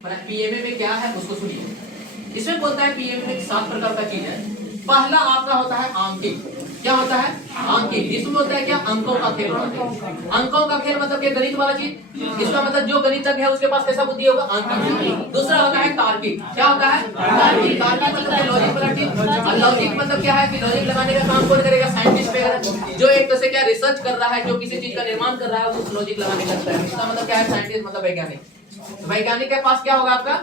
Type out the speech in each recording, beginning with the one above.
PMA में क्या है उसको सुनिए। इसमें बोलता है पीएमए में 7 प्रकार का चीज है। पहला आपका होता है आंकिक। क्या होता है? आंकिक। इसमें होता है क्या? अंकों का खेल होता है। अंकों का खेल मतलब क्या? गणित वाला चीज। इसका मतलब जो गणितज्ञ है उसके पास कैसा बुद्धि होगा? आंकिक। दूसरा होता है तार्किक। क्या होता है? तार्किक। तार्किक मतलब लॉजिक वाला चीज। लॉजिक मतलब क्या है कि लॉजिक लगाने का काम कौन करेगा? साइंटिस्ट वगैरह जो एक तरह से क्या रिसर्च कर रहा है, जो किसी चीज का निर्माण कर रहा है, उस लॉजिक लगाने का करता है। इसका मतलब क्या है? साइंटिस्ट मतलब वैज्ञानिक। वैज्ञानिक के पास क्या होगा आपका?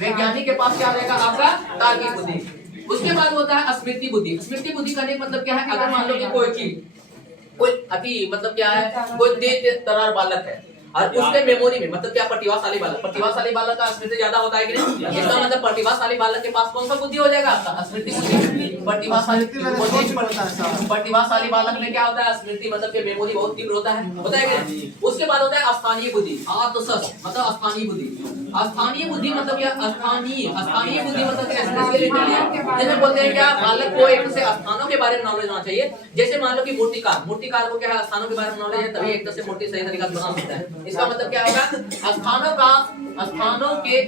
वैज्ञानिक के पास क्या रहेगा? आपका तार्किक बुद्धि। उसके बाद होता है स्मृति बुद्धि। स्मृति बुद्धि का मतलब क्या है? अगर मान लो कि कोई चीज कोई अति मतलब क्या है, कोई तेज तर्रार बालक है और उसके मेमोरी में मतलब क्या प्रतिभाशाली बालक का स्मृति ज्यादा होता है कि नहीं? इसका मतलब प्रतिभाशाली बालक के पास कौन सा बुद्धि हो जाएगा? आपका स्मृति बुद्धि। प्रतिभाशाली बालक में क्या होता है? स्मृति मतलब कि मेमोरी बहुत तीव्र होता है कि नहीं? उसके बाद होता है स्थानीय बुद्धि। मतलब स्थानीय बुद्धि। स्थानीय बुद्धि मतलब क्या? स्थानीय बुद्धि मतलब जैसे बोलते हैं क्या, बालक को एक से स्थानों के बारे में नॉलेज होना चाहिए। जैसे मान लो कि मूर्तिकार को क्या है? स्थानों के बारे में नॉलेज है, तभी एक तरह से मूर्ति सही तरीका से बना सकता है। इसका मतलब क्या होगा? स्थानों के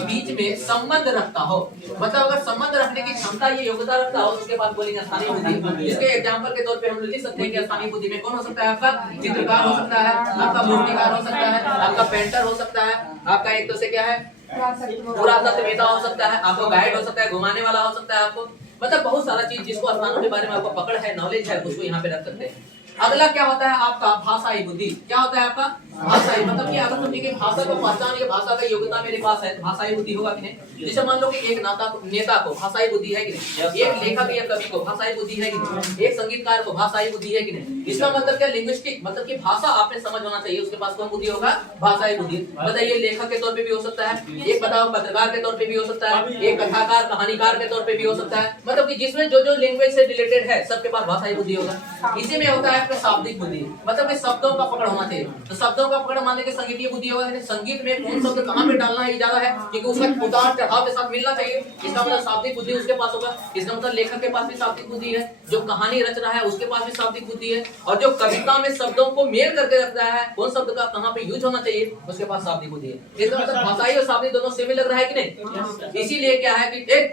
बीच में संबंध रखता हो। मतलब अगर संबंध रखने की क्षमता, ये योग्यता रखता हो, उसके बाद बोलेंगे स्थानीय बुद्धि। इसके एग्जांपल के तौर पे हम लिख सकते हैं कि स्थानीय बुद्धि में कौन हो सकता है? आपका चित्रकार हो सकता है, आपका मूर्तिकार हो सकता है, आपका पेंटर हो सकता है, आपका एक तरह से क्या है पुरातत्ववेत्ता हो सकता है, आपको गाइड हो सकता है, घुमाने वाला हो सकता है आपको। मतलब बहुत सारा चीज जिसको स्थानों के बारे में आपको पकड़ है, नॉलेज है, उसको यहाँ पे रख सकते हैं। अगला क्या होता है आपका? भाषाई बुद्धि। क्या होता है आपका? भाषाई मतलब कि अगर समझिए कि भाषा को पहचान, ये भाषा का योग्यता मेरे पास है, भाषाई बुद्धि होगा कि नहीं? जैसे मान लो कि एक नेता को भाषाई बुद्धि है कि नहीं? एक लेखक या कवि को भाषाई बुद्धि है कि नहीं? एक संगीतकार को भाषाई बुद्धि है कि नहीं? इसका मतलब क्या? लिंग्विस्टिक मतलब कि भाषा आपने समझ होना चाहिए, उसके पास कौन बुद्धि होगा? भाषाई बुद्धि। बताइए लेखक के तौर पे भी हो सकता है, एक बताओ पत्रकार के तौर पे भी हो सकता है, एक कथाकार कहानीकार के तौर पे भी हो सकता है। मतलब कि जिसमें जो लैंग्वेज से रिलेटेड है सबके पास भाषाई बुद्धि होगा। इसी में होता है आपका शाब्दिक बुद्धि। मतलब कि शब्दों का पकड़ होना चाहिए। तो शब्दों का पकड़ मानने के संगीतीय बुद्धि होगा। संगीत में कौन शब्द कहां पे डालना है ये ज्यादा है, क्योंकि उसका उतार चढ़ाव के साथ मिलना चाहिए। इसका मतलब शाब्दिक बुद्धि उसके पास होगा। इसका मतलब लेखक के पास भी शाब्दिक बुद्धि है, जो कहानी रच रहा है उसके पास भी शाब्दिक बुद्धि है, और जो कविता में शब्दों को मेल करके रख रहा है, कौन शब्द का कहां पे यूज होना चाहिए, उसके पास शाब्दिक बुद्धि है। इसका मतलब भाषाई और शाब्दिक दोनों सेम लग रहा है कि नहीं? इसीलिए क्या है कि एक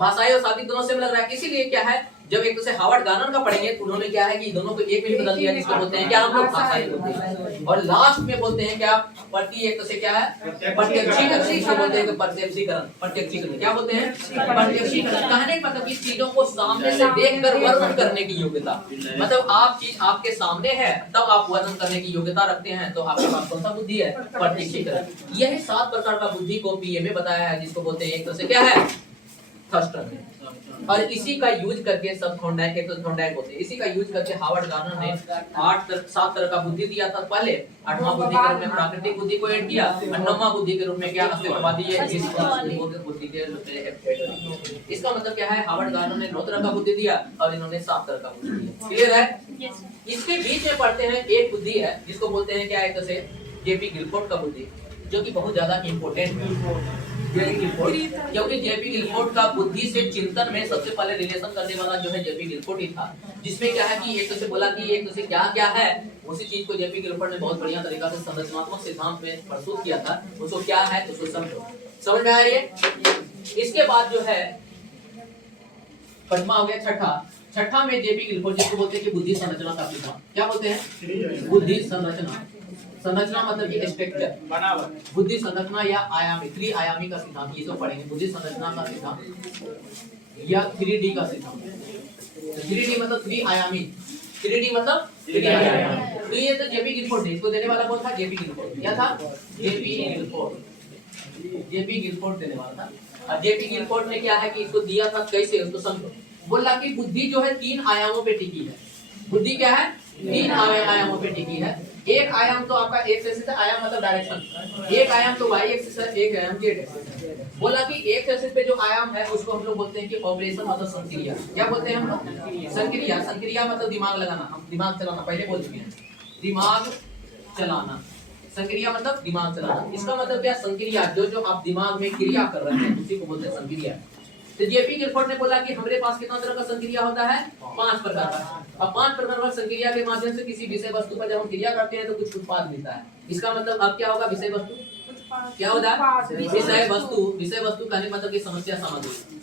भाषाई और शाब्दिक दोनों सेम लग रहा है। इसीलिए क्या है, जब एक दूसरे हार्वर्ड गार्नर का पढ़ेंगे तो उन्होंने क्या है कि दोनों को एक में बदल दिया, जिसको बोलते हैं क्या हम लोग? भाषाई बोलते हैं। और लास्ट में बोलते हैं क्या? प्रति एक से क्या है? प्रत्यक्षीकरण। इसको बोलते हैं प्रत्यक्षीकरण। क्या बोलते हैं? प्रत्यक्षीकरण। कहने का मतलब कि चीजों को सामने से देखकर वर्णन करने की योग्यता। मतलब आप चीज आपके सामने है तब आप वर्णन करने की योग्यता रखते हैं, तो आपके पास कौन सा बुद्धि है? प्रत्यक्षीकरण। यही 7 प्रकार का बुद्धि को पीएमए बताया है, जिसको बोलते हैं एक तरह से क्या है? थर्स्टर। और इसी का यूज करके सब थॉर्नडाइक होते हैं। इसी का यूज करके हार्वर्ड गार्नर ने 7 तरह का बुद्धि दिया था पहले। 8वां बुद्धि के रूप में प्राकृतिक बुद्धि को ऐड किया, और 9वां बुद्धि के रूप में क्या अस्तित्ववादी है बुद्धि के रूप में। इसका मतलब क्या है? हार्वर्ड गार्नर ने 9 तरह का बुद्धि दिया और इन्होंने 7 तरह का बुद्धि दिया। क्लियर है? इसके बीच में पढ़ते हैं एक बुद्धि है जिसको बोलते हैं क्या? एक तरह से जेपी गिलफोर्ड का बुद्धि, जो कि बहुत ज्यादा इंपॉर्टेंट है। क्योंकि जेपी गिलफोर्ड का बुद्धि से चिंतन में सबसे पहले रिलेशन करने वाला जो है जेपी गिलफोर्ड ही था। जिसमें क्या है कि एक तो से बोला कि एक तो से क्या है, उसी चीज को जेपी गिलफोर्ड ने बहुत बढ़िया तरीका से संरचनात्मक सिद्धांत में प्रस्तुत किया था। उसको क्या है उसको समझ में आया ये? इसके बाद जो है 5वां हो गया छठा में जेपी गिलफोर्ड जिसको बोलते हैं कि बुद्धि संरचना का सिद्धांत। क्या बोलते हैं? बुद्धि संरचना मतलब कि स्ट्रक्चर, बुद्धि संरचना या आयामी, त्रिआयामी का सिद्धांत, ये सब पढ़ेंगे। बुद्धि संरचना का सिद्धांत या 3D का सिद्धांत। 3D मतलब त्रिआयामी, 3D मतलब त्रिआयामी। तो ये तो जेपी गिलफोर्ड ने, इसको देने वाला कौन था? J P Guilford. क्या था? जेपी गिलफोर्ड देने वाला था। अब जेपी गिलफोर्ड ने क्या है कि इसको दिया था कैसे, उसको समझो। बोला कि बुद्धि जो है 3 आयामों पे टिकी है। बुद्धि क्या है? 3 आयामों पे टिकी है। एक आयाम तो आपका एक्स एक्सिस है, आयाम मतलब डायरेक्शन। एक आयाम तो वाई एक्सिस है, एक आयाम जेड एक्सिस। बोला कि एक्स एक्सिस पे जो आयाम है उसको हम लोग बोलते हैं कि ऑपरेशन मतलब संक्रिया। क्या बोलते हैं हम? संक्रिया मतलब दिमाग लगाना, हम दिमाग चलाना, पहले बोल चुके हैं दिमाग चलाना। संक्रिया मतलब दिमाग चलाना। इसका मतलब क्या? संक्रिया जो आप दिमाग में क्रिया कर रहे हैं उसी को बोलते हैं संक्रिया। तो जेपी गिलफोर्ड ने बोला कि हमारे पास कितना तरह का संक्रिया होता है? 5 प्रकार का। अब 5 प्रकार का संक्रिया के माध्यम से किसी विषय वस्तु पर जब हम क्रिया करते हैं तो कुछ उत्पाद मिलता है। इसका मतलब अब क्या होगा? विषय वस्तु क्या होता है? विषय वस्तु। विषय वस्तु कहने का मतलब कि समस्या सामग्री।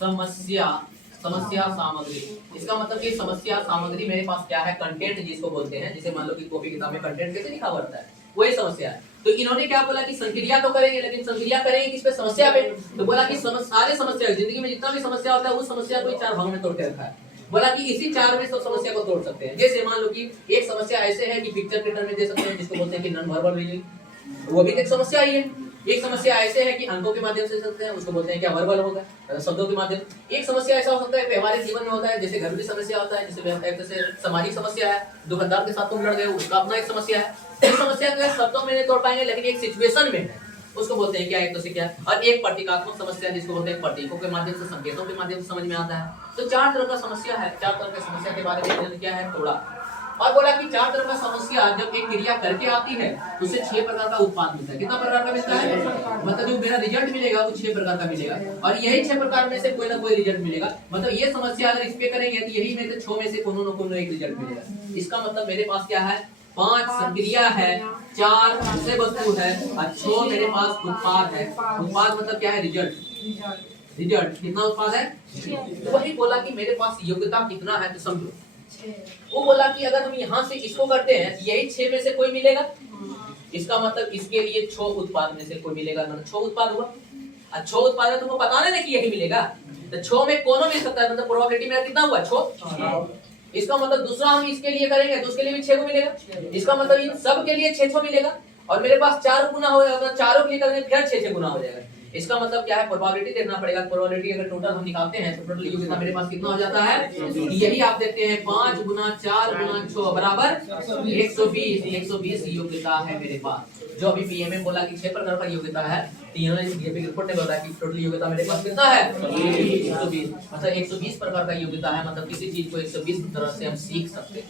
समस्या सामग्री, इसका मतलब कि समस्या सामग्री मेरे पास क्या है? कंटेंट जिसको बोलते हैं। जैसे मान लो कि कॉपी किताब में कंटेंट कैसे लिखा हुआ रहता है, वही समस्या है। तो इन्होंने क्या बोला कि संक्रिया तो करेंगे, लेकिन संक्रिया करेंगे किस पे? समस्या पे। तो बोला कि सारे समस्या, जिंदगी में जितना भी समस्या होता है उस समस्या को 4 भागों में तोड़ के रखा है। बोला कि इसी 4 में सब समस्या को तोड़ सकते हैं। जैसे मान लो कि एक समस्या ऐसे है कि पिक्चर के टर्म में दे सकते हैं, जिसको बोलते हैं कि नॉन वर्बल रीजनिंग, वो भी एक समस्या ही है। एक समस्या ऐसे है कि अंकों के माध्यम से सकते हैं, उसको बोलते हैं क्या? वर्बल होगा, शब्दों के माध्यम। एक समस्या ऐसा हो सकता है व्यवहारिक जीवन में होता है, जैसे घरेलू समस्या होता है, जैसे सामाजिक समस्या है, दुकानदार के साथ तुम लड़ गए, उसका अपना एक समस्या है। एक समस्या को शब्दों में नहीं तोड़ पाएंगे, लेकिन एक सिचुएशन में है, उसको बोलते हैं क्या? एक तो से क्या। और एक प्रतीकात्मक समस्या, जिसको बोलते हैं प्रतीकों के माध्यम से, संकेतों के माध्यम से समझ में आता है। तो 4 तरह का समस्या है। 4 तरह की समस्या के बारे में इन्होंने क्या है? तोड़ा। और बोला कि 4 तरह का समस्या जब एक क्रिया करके आती है तो उससे 6 प्रकार का उत्पाद मिलता है। कितना प्रकार का मिलता है? मतलब जो मेरा रिजल्ट मिलेगा वो 6 प्रकार का मिलेगा, और यही 6 प्रकार में से कोई ना कोई रिजल्ट मिलेगा। मतलब ये समस्या अगर इस पे करेंगे तो यही में से 6 में से कोनो न कोनो एक रिजल्ट मिलेगा। इसका मतलब मेरे पास क्या है? 5 संक्रिया है, 4 विषय वस्तु है, और 6 मेरे पास उत्पाद है। उत्पाद मतलब क्या है? रिजल्ट। रिजल्ट कितना उत्पाद है? तो वही बोला कि मेरे पास योग्यता कितना है, तो समझो। वो बोला कि अगर हम यहाँ से इसको करते हैं, यही 6 में से कोई मिलेगा। इसका मतलब इसके लिए 6 उत्पाद में से कोई मिलेगा, मतलब 6 उत्पाद हुआ। और 6 उत्पाद है, तुमको पता नहीं कि यही मिलेगा, तो 6 में कोनो मिल सकता है। मतलब प्रोबेबिलिटी मेरा कितना हुआ? 6। इसका मतलब दूसरा हम इसके लिए करेंगे तो उसके लिए भी 6 को मिलेगा। इसका मतलब इन सब के लिए 6 मिलेगा, और मेरे पास 4 गुना हो जाएगा, चारों के लिए करेंगे फिर 6 गुना हो जाएगा। इसका मतलब क्या है? प्रोबेबिलिटी देखना पड़ेगा। प्रोबेबिलिटी अगर टोटल हम निकालते हैं तो टोटल योग्यता मेरे पास कितना हो जाता है? यही आप देखते हैं 5 गुना 4 गुना 6 बराबर 120। 120 योग्यता है मेरे पास। जो अभी पीएमएम बोला कि 6 प्रकार का योग्यता है, तीनों ने रिपोर्ट ने बोला कि टोटल योग्यता मेरे पास कितना है? 120। मतलब 120 प्रकार का योग्यता है। मतलब किसी चीज को 120 तरह से हम सीख सकते हैं,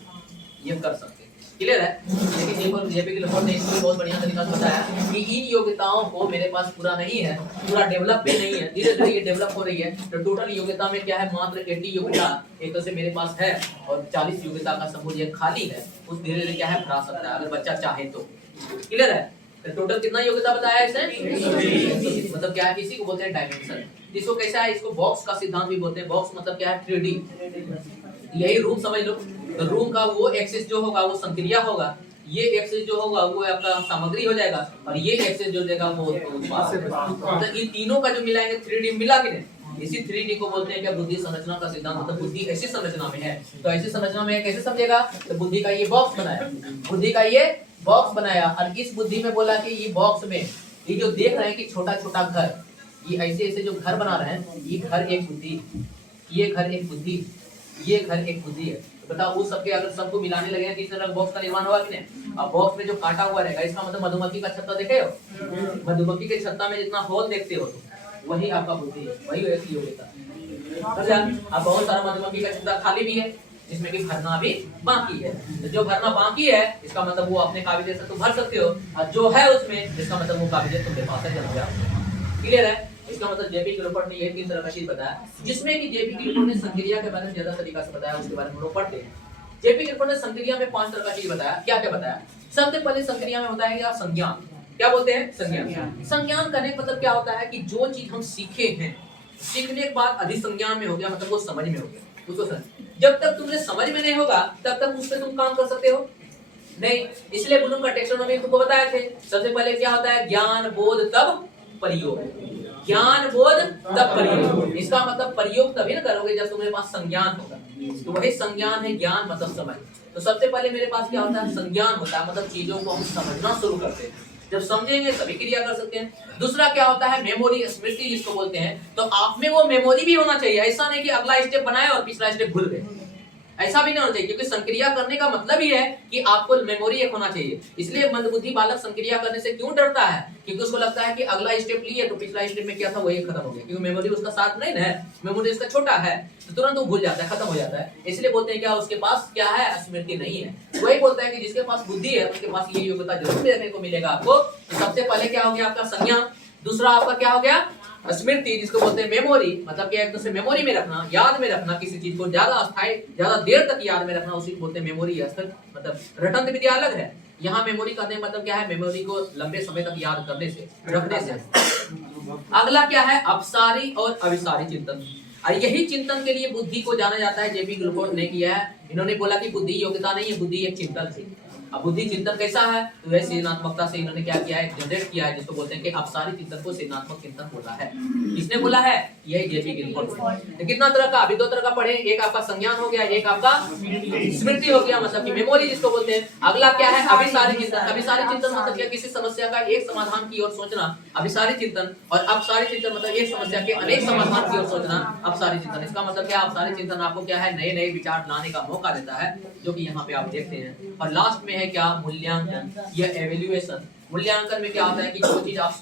ये कर सकते हैं। क्लियर है? लेकिन जेपी की रिपोर्ट ने इसको बहुत बढ़िया तरीका से बताया कि इन योग्यताओं को मेरे पास पूरा नहीं है, पूरा डेवलप भी नहीं है, धीरे धीरे ये डेवलप हो रही है। तो टोटल योग्यता में क्या है? मात्र 80 योग्यता एक तो से मेरे पास है, और 40 योग्यता का समूह ये खाली है, उस धीरे धीरे क्या है? भरा सकता है अगर बच्चा चाहे तो। क्लियर है? तो टोटल कितना योग्यता बताया इसे? मतलब क्या है? इसी को बोलते हैं डायमेंशन। इसको कैसा है? इसको बॉक्स का सिद्धांत भी बोलते हैं। बॉक्स मतलब क्या है? 3D। यही रूम समझ लो। तो रूम का वो एक्सिस जो होगा वो संक्रिया होगा, ये एक्सिस जो होगा वो आपका सामग्री हो जाएगा, और ये एक्सिस जो देगा वो उत्पाद। तो इन तीनों का जो मिलाएंगे 3D मिला कि नहीं? इसी 3D को बोलते हैं क्या? बुद्धि संरचना का सिद्धांत। मतलब बुद्धि ऐसी संरचना में है, तो ऐसी संरचना में कैसे समझेगा? तो बुद्धि का ये बॉक्स बनाया, बुद्धि का ये बॉक्स बनाया, और इस बुद्धि में बोला कि ये बॉक्स में ये जो देख रहे हैं कि छोटा छोटा घर, ये ऐसे ऐसे जो घर बना रहे हैं, ये घर एक बुद्धि, ये घर एक बुद्धि, ये घर एक बुद्धि है। तो बताओ उस सबके अगर सबको मिलाने लगे तो इस तरह बॉक्स का निर्माण होगा कि नहीं? अब बॉक्स में जो काटा हुआ रहेगा, इसका मतलब मधुमक्खी का छत्ता देखे हो? मधुमक्खी के छत्ता में जितना होल देखते हो तो वही आपका बुद्धि है, वही एक योग्यता। अब बहुत सारा मधुमक्खी का छत्ता खाली भी है, जिसमें कि भरना भी बाकी है। तो जो भरना बाकी है इसका मतलब वो अपने काबिलियत से तुम भर सकते हो, और जो है उसमें इसका मतलब वो काबिलियत तुम्हारे पास है, जम जाओ। क्लियर है? इसका मतलब जेपी की रिपोर्ट ने ये 3 तरह का चीज बताया, जिसमें कि जेपी की रिपोर्ट ने संक्रिया के बारे में ज्यादा तरीका से बताया, उसके बारे में हम पढ़ते हैं। जेपी की रिपोर्ट ने संक्रिया में 5 तरह का चीज बताया। क्या क्या बताया? सबसे पहले संक्रिया में होता है क्या? संज्ञान। क्या बोलते हैं? संज्ञान। संज्ञान करने का मतलब क्या होता है कि जो चीज हम सीखे हैं, सीखने के बाद अधिसंज्ञान में हो गया, मतलब वो समझ में हो गया, उसको समझ। जब तक तुमने समझ में नहीं होगा तब तक उस पर तुम काम कर सकते हो नहीं। इसलिए ब्लूम का टैक्सोनॉमी तुमको बताए थे। सबसे पहले क्या होता है? ज्ञान बोध तब प्रयोग। ज्ञान बोध तब प्रयोग। इसका मतलब प्रयोग तभी ना करोगे जब तुम्हारे पास संज्ञान होगा। तो वही संज्ञान है, ज्ञान मतलब समझ। तो सबसे पहले मेरे पास क्या होता है? संज्ञान होता है, मतलब चीजों को हम समझना शुरू करते हैं। जब समझेंगे तभी क्रिया कर सकते हैं। दूसरा क्या होता है? मेमोरी, स्मृति जिसको बोलते हैं। तो आप में वो मेमोरी भी होना चाहिए। ऐसा नहीं कि अगला स्टेप बनाया और पिछला स्टेप भूल गए, ऐसा भी नहीं होना चाहिए, क्योंकि संक्रिया करने का मतलब ही है कि आपको मेमोरी एक होना चाहिए। इसलिए मंदबुद्धि बालक संक्रिया करने से क्यों डरता है? क्योंकि उसको लगता है कि अगला स्टेप लिए तो पिछला स्टेप में क्या था वही खत्म हो गया, क्योंकि मेमोरी उसका साथ नहीं है, मेमोरी उसका छोटा है, तो तुरंत वो भूल जाता है, खत्म हो जाता है। इसलिए बोलते हैं क्या? उसके पास क्या है? स्मृति नहीं है। वही बोलता है कि जिसके पास बुद्धि है उसके पास ये योग्यता जरूर देखने को मिलेगा आपको। तो सबसे पहले क्या हो गया? आपका संज्ञान। दूसरा आपका क्या हो गया? स्मृति, जिसको बोलते हैं मेमोरी। मतलब क्या? एक दूसरे मेमोरी में रखना, याद में रखना, किसी चीज को ज्यादा अस्थायी, ज्यादा देर तक याद में रखना, उसी को बोलते हैं मेमोरी। मतलब रटन विद्या अलग है, यहाँ मेमोरी करने का मतलब क्या है, मेमोरी को लंबे समय तक याद करने से, रखने से। अगला क्या है, अपसारी और अविसारी चिंतन। और यही चिंतन के लिए बुद्धि को जाना जाता है। जेपी गिलफोर्ड ने किया है। इन्होंने बोला कि बुद्धि योग्यता नहीं है, बुद्धि एक चिंतन थी। अब बुद्धि चिंतन कैसा है, तो वह सृजनात्मकता से इन्होंने क्या किया है, जनरेट किया है, जिसको बोलते हैं कि अपसारी चिंतन को सृजनात्मक चिंतन बोला है। किसने बोला है, यही जेपी गिलफोर्ड ने। तो कितना तरह का, अभी दो तरह का पढ़े, एक आपका संज्ञान हो गया, एक आपका स्मृति हो गया, मतलब कि मेमोरी जिसको बोलते हैं। अगला क्या है, अभिसारी चिंतन। अभिसारी चिंतन मतलब क्या, किसी समस्या का एक समाधान की ओर सोचना, अभिसारी चिंतन। और अपसारी चिंतन मतलब एक समस्या के अनेक समाधान की ओर सोचना, अपसारी चिंतन। इसका मतलब क्या, अपसारी चिंतन आपको क्या है, नए नए विचार लाने का मौका देता है, जो कि यहाँ पे आप देखते हैं। और लास्ट में है क्या, मूल्यांकन या एवेल्युएशन। मूल्यांकन में क्या होता है कि जो चीज आप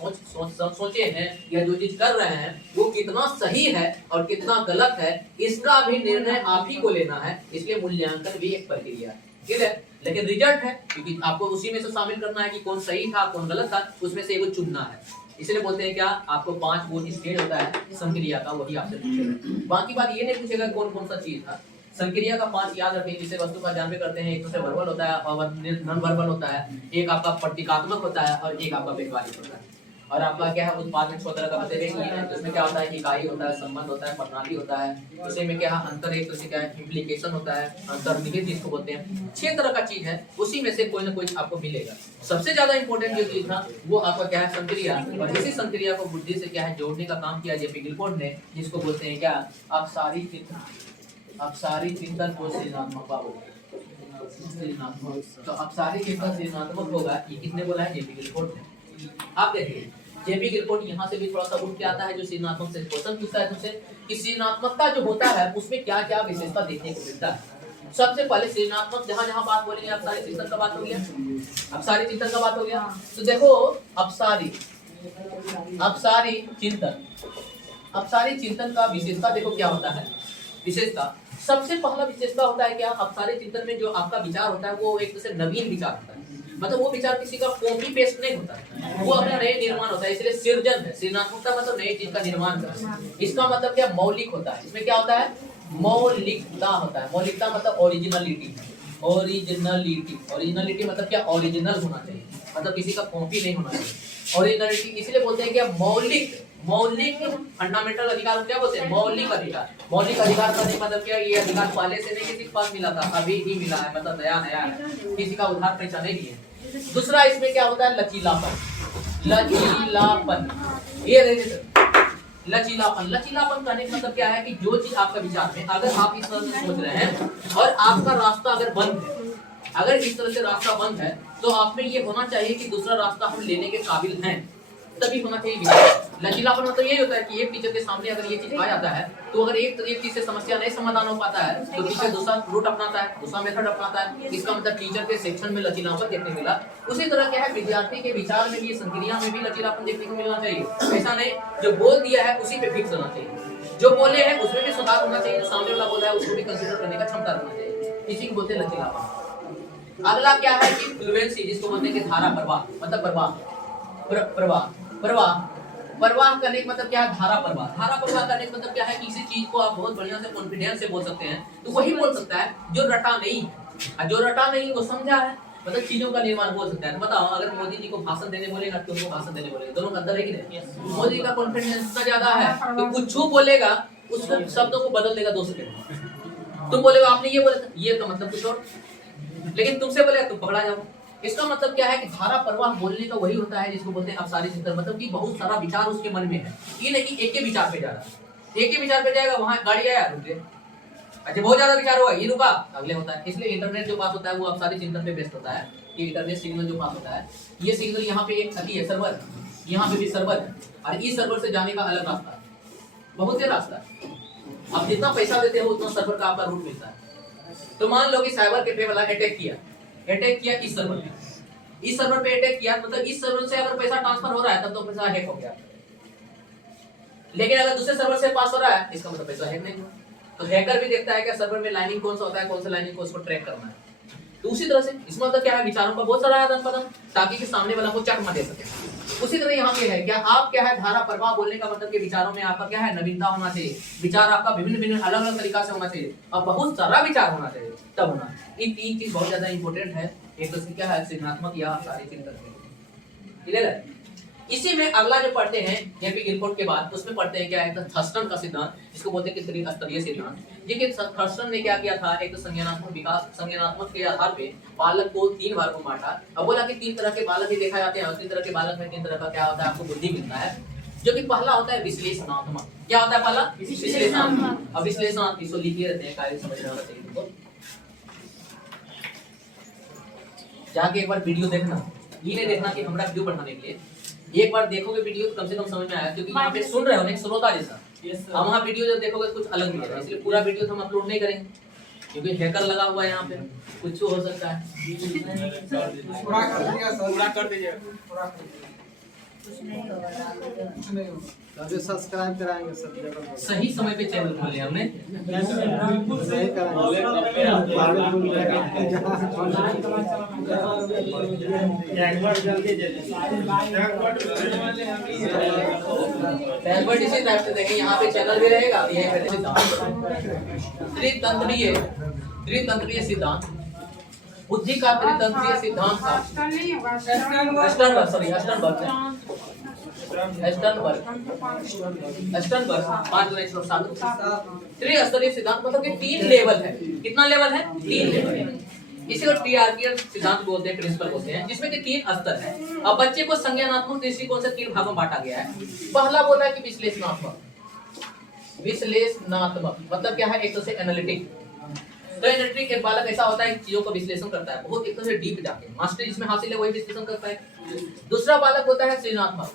सोचे हैं या जो चीज कर रहे हैं वो कितना सही है और कितना गलत है, इसका भी निर्णय आप ही को लेना है। इसलिए मूल्यांकन भी एक प्रक्रिया है, ठीक है। लेकिन रिजल्ट है, क्योंकि आपको उसी में से शामिल करना है कि कौन सही था कौन गलत था, उसमें से एगो चुनना है। इसलिए बोलते हैं क्या, आपको 5 वो स्टेज होता है संक्रिया का, वही आपसे पूछेगा। बाकी बात ये नहीं पूछेगा कौन कौन सा चीज था। संक्रिया का 5 याद रखें, जिसे वस्तु का ज्ञान भी करते हैं। एक तो से वर्बल होता है और नॉन वर्बल होता है, एक आपका प्रतीकात्मक होता है और एक आपका व्यवहारिक होता है। और आपका क्या है, उत्पाद में 6 तरह का बतेरे की है, जिसमें क्या होता है, इकाई होता है, संबंध होता है, प्रणाली होता है। उसी में क्या है, अंतर, एक दूसरे क्या है, इम्प्लीकेशन होता है, अंतर्निहित जिसको बोलते हैं। 6 तरह का चीज है, उसी में से कोई ना कोई आपको मिलेगा। सबसे ज्यादा इंपॉर्टेंट जो चीज था वो आपका क्या है, संक्रिया। और इसी संक्रिया को बुद्धि से क्या है, जोड़ने का काम किया जेपी गिलफोर्ड ने, जिसको बोलते हैं क्या, अपसारी चिंतन। अपसारी चिंतन को सृजनात्मक सृजनात्मक। तो अपसारी चिंतन सृजनात्मक होगा, ये किसने बोला है, जेपी गिलफोर्ड ने। आप देखिए जेपी गिलफोर्ड यहाँ से भी थोड़ा सा उठ के आता है, जो सृजनात्मक से क्वेश्चन पूछता है तुमसे कि सृजनात्मकता जो होता है उसमें क्या क्या विशेषता देखने को मिलता है। सबसे पहले सृजनात्मक जहाँ जहाँ बात बोलेंगे, अपसारी चिंतन का बात हो गया, अपसारी चिंतन का बात हो गया। तो देखो अपसारी चिंतन, अपसारी चिंतन का विशेषता देखो क्या होता है। विशेषता, सबसे पहला विशेषता होता है क्या, अपसारी चिंतन में जो आपका विचार होता है वो एक तरह से नवीन विचार होता है। मतलब वो विचार किसी का कॉपी पेस्ट नहीं होता है, वो अपना नए निर्माण होता है। इसलिए सृजन है, सृजनात्मकता मतलब नई चीज का निर्माण करना। इसका मतलब क्या, मौलिक होता है। इसमें क्या होता है, मौलिकता होता है। मौलिकता मतलब ओरिजिनलिटी, ओरिजिनलिटी। ओरिजिनलिटी मतलब क्या, ओरिजिनल होना चाहिए, मतलब किसी का कॉपी नहीं होना चाहिए। ओरिजिनलिटी इसलिए बोलते हैं क्या, मौलिक। मौलिक फंडामेंटल अधिकार क्या बोलते हैं, मौलिक अधिकार। मौलिक अधिकार का मतलब क्या, ये अधिकार पहले से नहीं किसी के पास मिला था, अभी ही मिला है, मतलब नया नया है, किसी का उधार पैसा नहीं है। दूसरा इसमें क्या होता है, लचीलापन। लचीलापन, ये लचीलापन। लचीलापन कहने का मतलब क्या है कि जो चीज आपका विचार में, अगर आप इस तरह से सोच रहे हैं और आपका रास्ता अगर बंद है, अगर इस तरह से रास्ता बंद है, तो आप में ये होना चाहिए कि दूसरा रास्ता हम लेने के काबिल हैं, तभी होना चाहिए विचार। लचीलापन मतलब यही होता है कि एक टीचर के सामने अगर ये चीज आ जाता है, तो अगर एक चीज से समस्या नहीं समाधान हो पाता है, तो टीचर दूसरा रूट अपनाता है, दूसरा मेथड अपनाता है। इसका मतलब टीचर के सेक्शन में लचीलापन देखने मिला। उसी तरह क्या है, विद्यार्थी के विचार में भी, संक्रिया में भी लचीलापन देखने को मिलना चाहिए। ऐसा नहीं जो बोल दिया है उसी पे फिक्स होना चाहिए, जो बोले हैं उसमें भी सुधार होना चाहिए, जो सामने वाला बोला है उसको भी कंसीडर करने का क्षमता रखना चाहिए। इसी को बोलते हैं लचीलापन। अगला क्या है कि फ्लुएंसी, जिसको बोलते हैं कि धारा प्रवाह, मतलब प्रवाह करने का मतलब क्या है, धारा प्रवाह। धारा प्रवाह करने का मतलब क्या है, किसी चीज को आप बहुत बढ़िया से कॉन्फिडेंस से बोल सकते हैं, तो वही बोल सकता है जो रटा नहीं है, जो रटा नहीं वो समझा है, मतलब चीजों का निर्माण बोल सकता है। बताओ अगर मोदी जी को भाषण देने बोलेगा, तुमको भाषण देने बोलेगा, दोनों का अंतर है कि नहीं। मोदी का कॉन्फिडेंस इतना ज्यादा है तो कुछ बोलेगा, उसको शब्दों को बदल देगा 2 सेकंड। तुम बोलेगा आपने ये बोला, ये तो मतलब कुछ और, लेकिन तुमसे बोलेगा तुम पकड़ा जाओ। इसका मतलब क्या है कि धारा प्रवाह बोलने का वही होता है जिसको बोलते हैं अपसारी चिंतन। मतलब कि बहुत सारा विचार उसके मन में है, ये नहीं कि एक ही विचार पे जा रहा है, एक ही विचार पे जाएगा, वहां गाड़ी आया रुक गए, अच्छा बहुत ज्यादा विचार हुआ, ये रुका, अगले होता है। इसलिए इंटरनेट जो पास होता है वो अपसारी चिंतन पे बेस्ड होता है। ये इंटरनेट सिग्नल जो पास होता है, ये सिग्नल यहाँ पे एक सही है सर्वर, यहाँ पे भी सर्वर है, और इस सर्वर से जाने का अलग रास्ता है, बहुत से रास्ता है। आप जितना पैसा देते हो उतना सर्वर का आपका रूट मिलता है। तो मान लो कि साइबर कैफे वाला अटैक किया इस सर्वर पे, इस सर्वर पे अटैक किया, मतलब इस सर्वर से अगर पैसा ट्रांसफर हो रहा है तब तो पैसा हैक हो गया, लेकिन अगर दूसरे सर्वर से पास हो रहा है इसका मतलब पैसा हैक नहीं हुआ। तो हैकर भी देखता है कि सर्वर में लाइनिंग कौन सा होता है, कौन सा लाइनिंग को उसको ट्रैक करना है। तो उसी तरह से इसमें मतलब क्या है, विचारों का बहुत सारा आदान प्रदान, ताकि कि सामने वाला को चकमा दे सके। उसी तरह यहाँ पे है क्या, आप क्या है, धारा प्रवाह बोलने का मतलब कि विचारों में आपका क्या है, नवीनता होना चाहिए, विचार आपका विभिन्न अलग अलग तरीका से होना चाहिए, और बहुत सारा विचार होना चाहिए, तब होना। ये 3 चीज बहुत ज्यादा इंपॉर्टेंट है। एक तो क्या है सृजनात्मक या कार्यशील करते हैं। क्लियर है? इसी में अगला जो पढ़ते हैं एपी गिलफोर्ड के बाद उसमें पढ़ते हैं क्या है थर्स्टन का सिद्धांत, जिसको बोलते हैं कि त्रिस्तरीय सिद्धांत। देखिए थर्स्टन ने क्या किया था, एक तो संज्ञानात्मक विकास, संज्ञानात्मक के आधार पे बालक को 3 भागों में बांटा। अब बोला कि 3 तरह के बालक ही देखा जाते हैं और 3 तरह के बालक में 3 तरह का क्या होता है आपको बुद्धि मिलता है, जो कि पहला होता है विश्लेषणात्मक। क्या होता है पहला? विश्लेषणात्मक। अब विश्लेषणात्मक इसको लिखे रहते हैं, कार्य समझना होना चाहिए तुमको। जाके एक बार वीडियो देखना, ये नहीं देखना कि हमरा वीडियो बढ़ाने के लिए, एक बार देखोगे वीडियो तो कम से कम समझ में आया, क्योंकि यहाँ पे सुन रहे हो एक श्रोता जैसा। हम वहाँ वीडियो जब देखोगे कुछ अलग मिलेगा, इसलिए पूरा वीडियो तो हम अपलोड नहीं करेंगे क्योंकि हैकर लगा हुआ है यहाँ पे, कुछ हो सकता है। पूरा कर दीजिएगा। अभी सब्सक्राइब कराएंगे सब जगह। सही समय पे चैनल खोले हमने। सही कराएंगे। डैशबोर्ड इसी टाइप से देखें, यहाँ पे चैनल भी रहेगा, यहीं पे त्रितंत्रीय सिद्धांत, बुद्धि का त्रितंत्रीय सिद्धांत था। अस्टनबर्ग 5 त्रिस्तरीय सिद्धांत मतलब कि 3 लेवल है। कितना लेवल है? 3 लेवल है। इसे ट्रिआर्कियल सिद्धांत बोलते हैं, प्रिंसिपल बोलते हैं, जिसमें कि 3 स्तर है। अब बच्चे को संज्ञानात्मक दृष्टिकोण से 3 भागों में बांटा गया है। पहला बोला है कि विश्लेषणात्मक। विश्लेषणात्मक मतलब क्या है? एक तो से एनालिटिक। तो एनालिटिक एक बालक ऐसा होता है चीजों का विश्लेषण करता है, बहुत एक तरह से डीप जाके मास्टर जिसमें हासिल है वही विश्लेषण करता है। दूसरा बालक होता है सृजनात्मक,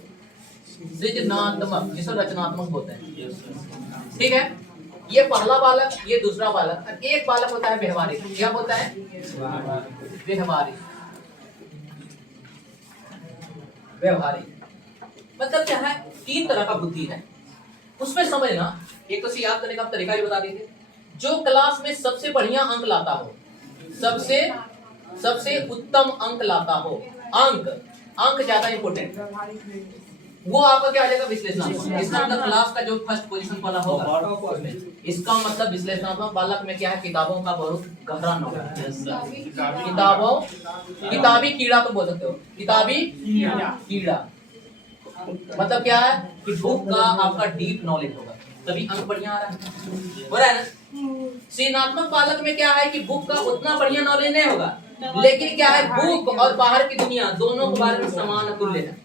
जिसे रचनात्मक बोलते हैं। ठीक है, ये पहला बालक, ये दूसरा बालक, और एक बालक होता है व्यवहारिक। क्या होता है? व्यवहारिक। व्यवहारिक मतलब क्या है? 3 तरह का बुद्धि है उसमें समझना। एक तो से याद करने का तरीका ही बता देंगे। जो क्लास में सबसे बढ़िया अंक लाता हो, सबसे उत्तम अंक लाता हो, अंक ज्यादा इंपोर्टेंट, वो आपका क्या आ जाएगा? विश्लेषणात्मक। इसका मतलब क्लास का जो फर्स्ट पोजीशन वाला होगा, इसका मतलब विश्लेषणात्मक बालक में क्या है? किताबों का बहुत गहरा नॉलेज। किताबी कीड़ा तो बोल सकते हो, किताबी कीड़ा मतलब क्या है कि बुक का आपका डीप नॉलेज होगा, तभी अंक बढ़िया आ रहा है। हो रहा है ना? सृजनात्मक बालक में क्या है कि बुक का उतना बढ़िया नॉलेज नहीं होगा, लेकिन क्या है बुक और बाहर की दुनिया दोनों के बारे में समान तुल्य है।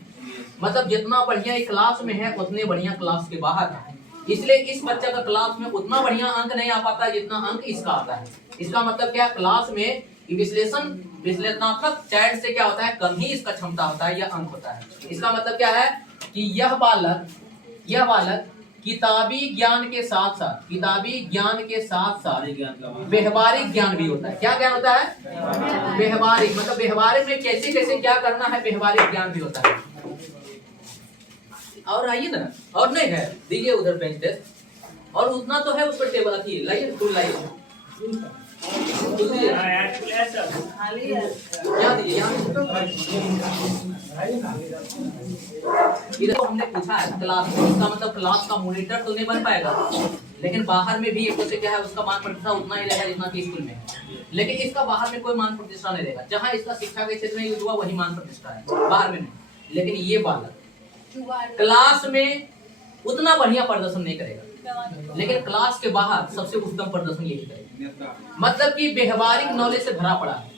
मतलब जितना बढ़िया क्लास में है उतने बढ़िया क्लास के बाहर है। इसलिए इस बच्चा का क्लास में उतना बढ़िया अंक नहीं आ पाता जितना अंक इसका आता है। इसका मतलब क्या? क्लास में विश्लेषणात्मक चाइल्ड से क्या होता है? कम ही इसका क्षमता होता है या अंक होता है। इसका मतलब क्या है कि यह बालक किताबी ज्ञान के साथ साथ व्यवहारिक ज्ञान भी होता है। क्या ज्ञान होता है? व्यवहारिक मतलब व्यवहारिक में कैसे कैसे क्या करना है, व्यवहारिक ज्ञान भी होता है। और आइए ना, और नहीं है दीजिए उधर बेंच डेस्क, और उतना तो है उस पर टेबल आती है, लाइए फुल लाइए। इधर हमने पूछा है क्लास, इसका मतलब क्लास का मॉनिटर तो नहीं बन पाएगा, लेकिन बाहर में भी एक से क्या है उसका मान प्रतिष्ठा उतना ही रहेगा जितना कि स्कूल में। लेकिन इसका बाहर में कोई मान प्रतिष्ठा नहीं रहेगा, जहाँ इसका शिक्षा के क्षेत्र में यूज हुआ वही मान प्रतिष्ठा है, बाहर में नहीं। लेकिन ये बालक क्लास में उतना बढ़िया प्रदर्शन नहीं करेगा, लेकिन क्लास के बाहर सबसे उत्तम प्रदर्शन यही करेगा। मतलब कि व्यवहारिक नॉलेज से भरा पड़ा है,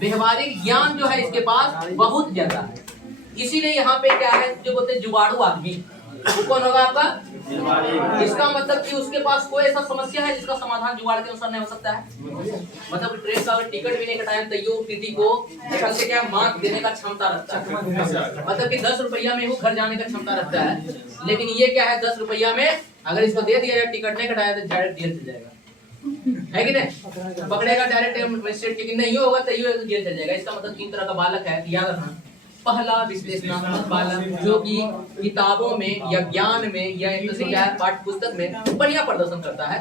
व्यवहारिक ज्ञान जो है इसके पास बहुत ज्यादा है। इसीलिए यहाँ पे क्या है जो बोलते हैं जुगाड़ू आदमी, वो कौन होगा आपका? इसका मतलब कि उसके पास कोई ऐसा समस्या है जिसका समाधान जुगाड़ के अनुसार नहीं हो सकता है। मतलब ट्रेन का टिकट भी नहीं कटाया तैयो टीटी को से क्या मार्क देने का क्षमता रखता है। मतलब कि 10 रुपया में वो घर जाने का क्षमता रखता है, लेकिन ये क्या है 10 रुपया में अगर इसको दे दिया जाए टिकट नहीं कटाया तो डायरेक्ट जेल चल जाएगा, है कि नहीं? पकड़ेगा डायरेक्ट मजिस्ट्रेट की, नहीं होगा तो जेल चल जाएगा। इसका मतलब 3 तरह का बालक है, याद रखना। पहला विश्लेषणात्मक बालक जो कि किताबों में या ज्ञान में या एक तरह से पाठ्य पुस्तक में बढ़िया प्रदर्शन करता है।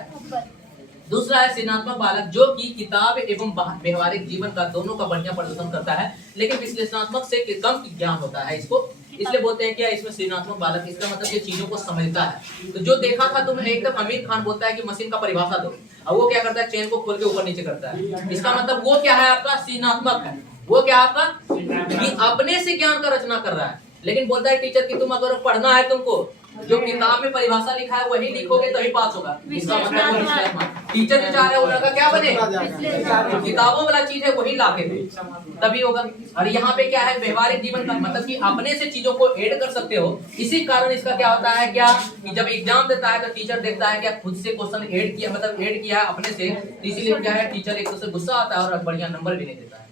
दूसरा है सृजनात्मक बालक जो कि किताब एवं व्यवहारिक जीवन का दोनों का बढ़िया प्रदर्शन करता है, लेकिन विश्लेषणात्मक से कम ज्ञान होता है इसको, इसलिए बोलते हैं क्या इसमें सृजनात्मक बालक। इसका मतलब ये चीजों को समझता है। तो जो देखा था तुम एकदम अमीर खान बोलता है कि मशीन का परिभाषा दो, और वो क्या करता है, चेन को खोल के ऊपर नीचे करता है। इसका मतलब वो क्या है, आपका सृजनात्मक है। वो क्या आपका कि अपने से ज्ञान का रचना कर रहा है। लेकिन बोलता है टीचर कि तुम अगर पढ़ना है, तुमको जो किताब में परिभाषा लिखा है वही लिखोगे तभी पास होगा। इसका मतलब टीचर जो चाह रहा है वो लड़का क्या बने, किताबों वाला चीज है वही लाके दे तभी होगा। और यहाँ पे क्या है, व्यवहारिक जीवन का मतलब कि अपने से चीजों को ऐड कर सकते हो। इसी कारण इसका क्या होता है, क्या कि जब एग्जाम देता है तो टीचर देखता है क्या खुद से क्वेश्चन ऐड किया, मतलब ऐड किया है अपने से, इसीलिए क्या है टीचर एक दूसरे गुस्सा आता है और बढ़िया नंबर भी नहीं देता है।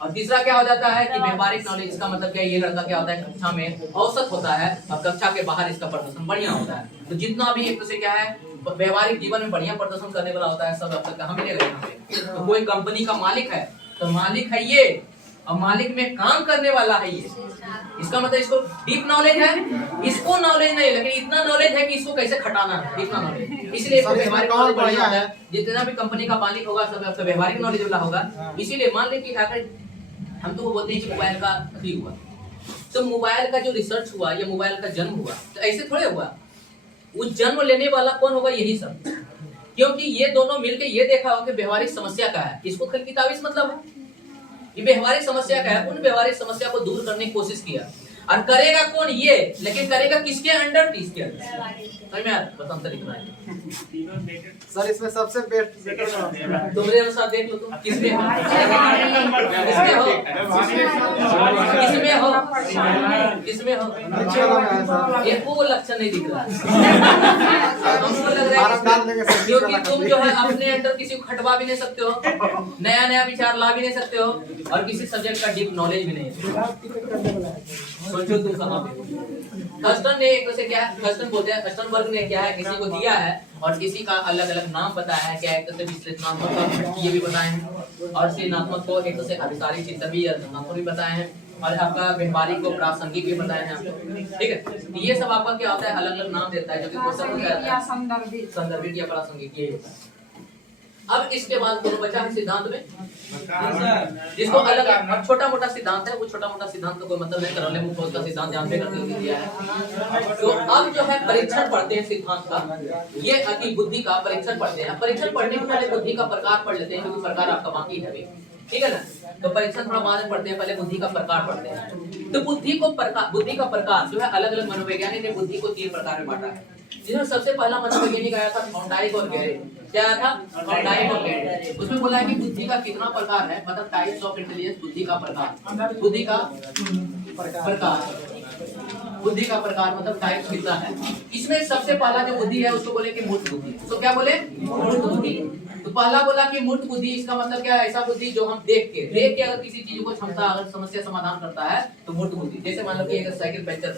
और तीसरा क्या हो जाता है कि व्यवहारिक नॉलेज, इसका मतलब क्या, ये लड़का क्या होता है कक्षा में औसत होता है और कक्षा के बाहर इसका प्रदर्शन बढ़िया होता है। तो जितना भी एक दूसरे क्या है व्यवहारिक जीवन में बढ़िया प्रदर्शन करने वाला होता है, सब अब तक कहाँ मिलेगा यहाँ पे। तो कोई कंपनी का मालिक है तो मालिक है ये, और मालिक में काम करने वाला है ये। इसका मतलब इसको डीप नॉलेज है, इसको नॉलेज नहीं, लेकिन इतना नॉलेज है कि इसको कैसे खटाना है, इतना नॉलेज। इसलिए इसको व्यवहारिक नॉलेज बढ़िया है। जितना भी कंपनी का मालिक होगा सब आपका व्यवहारिक नॉलेज वाला होगा। इसीलिए मान लें कि अगर हम तो बोलते हैं कि मोबाइल का अभी हुआ, तो मोबाइल का जो रिसर्च हुआ या मोबाइल का जन्म हुआ, तो ऐसे थोड़े हुआ। वो जन्म लेने वाला कौन होगा, यही सब। क्योंकि ये दोनों मिलके ये देखा होगा कि व्यवहारिक समस्या क्या है, इसको खाली किताबी से मतलब है। ये व्यवहारिक समस्या क्या है, उन व्यवहारिक समस्या को दूर करने की कोशिश किया। और करेगा कौन ये, लेकिन करेगा किसके अंडर, इसके अंडर। बताओ इतना है सर इसमें सबसे बेटर तुम्हारे अनुसार देख लो तुम किसमें हो, किसमें हो, किसमें हो, किसमें हो। एक वो लक्षण नहीं दिख रहा हमको लग रहा है क्योंकि तुम जो है अपने अंदर किसी को खटवा भी नहीं सकते हो, नया नया विचार ला भी नहीं सकते हो, और किसी सब्जेक्ट का डीप नॉलेज भी नहीं है। सोचो तुम कहाँ पे। हस्टन ने एक वैसे क्या, हस्टन बोलते हैं, हस्टनबर्ग ने क्या है किसी को दिया है और किसी का अलग अलग नाम बताया है। क्या एक तरह से विश्लेषणात्मक ये भी बताए हैं, और सृजनात्मक को एक तरह से अभिसारी चिंतन भी भी बताए हैं, और आपका व्यवहारिक को प्रासंगिक भी बताए हैं आपको। ठीक है, ये सब आपका क्या होता है अलग अलग नाम देता है जो कि क्वेश्चन होता है संदर्भित या प्रासंगिक ये होता है। अब इसके बाद दोनों बचा है सिद्धांत में, जिसको अलग अलग छोटा मोटा सिद्धांत है। वो छोटा मोटा सिद्धांत का कोई मतलब नहीं, करौले मुख का सिद्धांत ध्यान पे करके दिया है। तो अब जो है परीक्षण पढ़ते हैं सिद्धांत का, ये अति बुद्धि का परीक्षण पढ़ते हैं। परीक्षण पढ़ने के पहले बुद्धि का प्रकार पढ़ लेते हैं, क्योंकि प्रकार आपका बाकी है अभी, ठीक है ना। तो परीक्षण थोड़ा बाद में पढ़ते हैं, पहले बुद्धि का प्रकार पढ़ते हैं। तो बुद्धि का प्रकार जो है अलग अलग मनोवैज्ञानिक ने बुद्धि को 3 प्रकार में बांटा है, जिसमें सबसे पहला मनोवैज्ञानिक आया था थॉर्नडाइक और गेरे। क्या आया था, थॉर्नडाइक और गेरे। उसमें बोला है कि बुद्धि का कितना प्रकार है, मतलब टाइप्स ऑफ इंटेलिजेंस, बुद्धि का प्रकार, बुद्धि का प्रकार, बुद्धि का प्रकार मतलब टाइप्स कितना है। इसमें सबसे पहला जो बुद्धि है उसको बोले कि मूर्त बुद्धि। उसको क्या बोले, मूर्त बुद्धि। तो पहला बोला कि मूर्त बुद्धि, इसका मतलब क्या है, ऐसा बुद्धि जो हम देख के अगर किसी चीज को क्षमता, अगर समस्या समाधान करता है तो मूर्त बुद्धि। जैसे मान लो कि अगर साइकिल पंचर,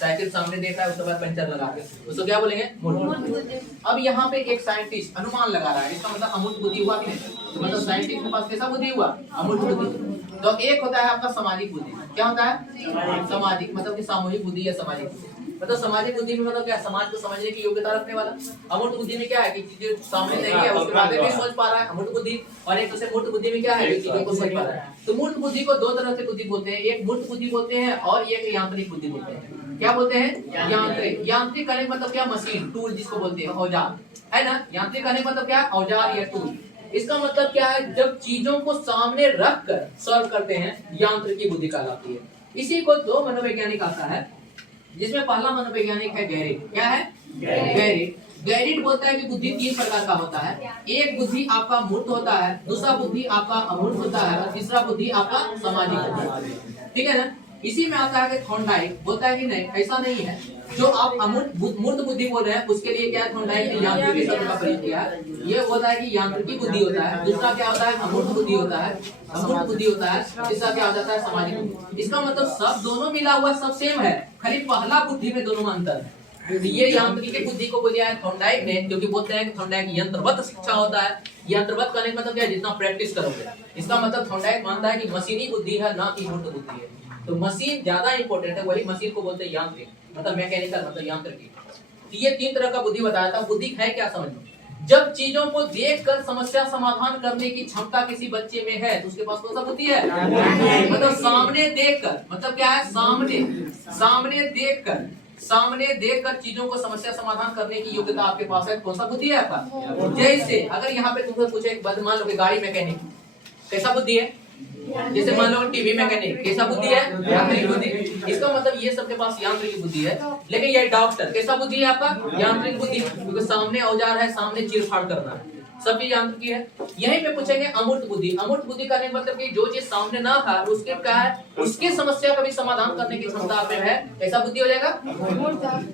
साइकिल सामने देखा है उसके बाद पंचर लगा के, उसको क्या बोलेंगे, मूर्त बुद्धि। अब यहाँ पे एक साइंटिस्ट अनुमान लगा रहा है, इसका मतलब अमूर्त बुद्धि हुआ कि नहीं। तो मतलब साइंटिस्ट के पास कैसा बुद्धि हुआ, अमूर्त बुद्धि। तो एक होता है आपका सामाजिक बुद्धि। क्या होता है, सामाजिक, मतलब कि सामूहिक बुद्धि या सामाजिक बुद्धि। मतलब सामाजिक बुद्धि में मतलब क्या, समाज को समझने की योग्यता रखने वाला। अमूर्त बुद्धि में क्या है कि चीजें सामने नहीं है उसके बारे में सोच पा रहा है, अमूर्त बुद्धि। और एक दूसरे मूर्त बुद्धि में क्या है, चीजों को सोच पा रहा है। तो मूर्त बुद्धि को 2 तरह से बुद्धि बोलते हैं, एक मूर्त बुद्धि बोलते हैं और एक यांत्रिक बुद्धि बोलते हैं। क्या बोलते हैं, यांत्रिक। यांत्रिक करने मतलब क्या, मशीन, टूल जिसको बोलते हैं, औजार, है ना। यांत्रिक करने मतलब क्या, औजार या टूल। इसका मतलब क्या है, जब चीजों को सामने रख कर सॉल्व करते हैं, यांत्रिकी बुद्धि कहलाती है। इसी को 2 मनोवैज्ञानिक आता है, जिसमें पहला मनोवैज्ञानिक है गैरिट। क्या है, गैरिट। गैरिट बोलता है कि बुद्धि 3 प्रकार का होता है। एक बुद्धि आपका मूर्त होता है, दूसरा बुद्धि आपका अमूर्त होता है, और तीसरा बुद्धि आपका सामाजिक होता है। ठीक है ना। इसी में आता है कि थॉर्नडाइक बोलता है कि नहीं, ऐसा नहीं है। जो आप मूर्त बुद्धि बोल रहे हैं उसके लिए क्या है, थॉर्नडाइक ने यांत्रिकी शब्द का प्रयोग किया है। ये होता है कि यांत्रिकी बुद्धि होता है, दूसरा क्या होता है, अमूर्त बुद्धि होता है, अमूर्त बुद्धि होता है, तीसरा क्या हो जाता है, सामाजिक बुद्धि। इसका मतलब सब दोनों मिला हुआ सब सेम है, खाली पहला बुद्धि में दोनों में अंतर है। ये यांत्रिकी बुद्धि को बोलिया है थॉर्नडाइक ने, क्योंकि बोलते हैं कि थॉर्नडाइक यंत्रवत शिक्षा होता है। यंत्रवत करने का मतलब क्या है, जितना प्रैक्टिस करोगे। इसका मतलब थॉर्नडाइक मानता है कि मशीनी बुद्धि है, ना कि मूर्त बुद्धि है। तो मशीन ज्यादा इंपॉर्टेंट है, वही मशीन को बोलते हैं यांत्रिक, मतलब मैकेनिकल, मतलब यांत्रिकी। तो ये 3 तरह का बुद्धि बताया था। बुद्धि है क्या, समझ लो, जब चीजों को देखकर समस्या समाधान करने की क्षमता किसी बच्चे में है तो उसके पास कौन सा बुद्धि है, मतलब सामने देखकर, मतलब क्या है, सामने देखकर सामने देखकर चीजों को समस्या समाधान करने की योग्यता आपके पास है। कौन सा बुद्धि है आपका? जैसे अगर यहाँ पे तुमसे पूछे, मान लो कि गाड़ी मैकेनिक, कैसा बुद्धि है? जैसे मान लो टीवी मैकेनिक, कैसा बुद्धि है? यांत्रिक बुद्धि। इसका मतलब ये सबके पास यांत्रिक बुद्धि है। लेकिन ये डॉक्टर, कैसा बुद्धि है आपका? यांत्रिक बुद्धि, क्योंकि सामने औजार है, सामने चीरफाड़ करना है, सब ये यांत्रिक है। यहीं पे पूछेंगे अमूर्त बुद्धि। अमूर्त बुद्धि का मतलब कि जो चीज सामने ना था उसके क्या है, उसके समस्या का भी समाधान करने की क्षमता आप में है, कैसा बुद्धि हो जाएगा?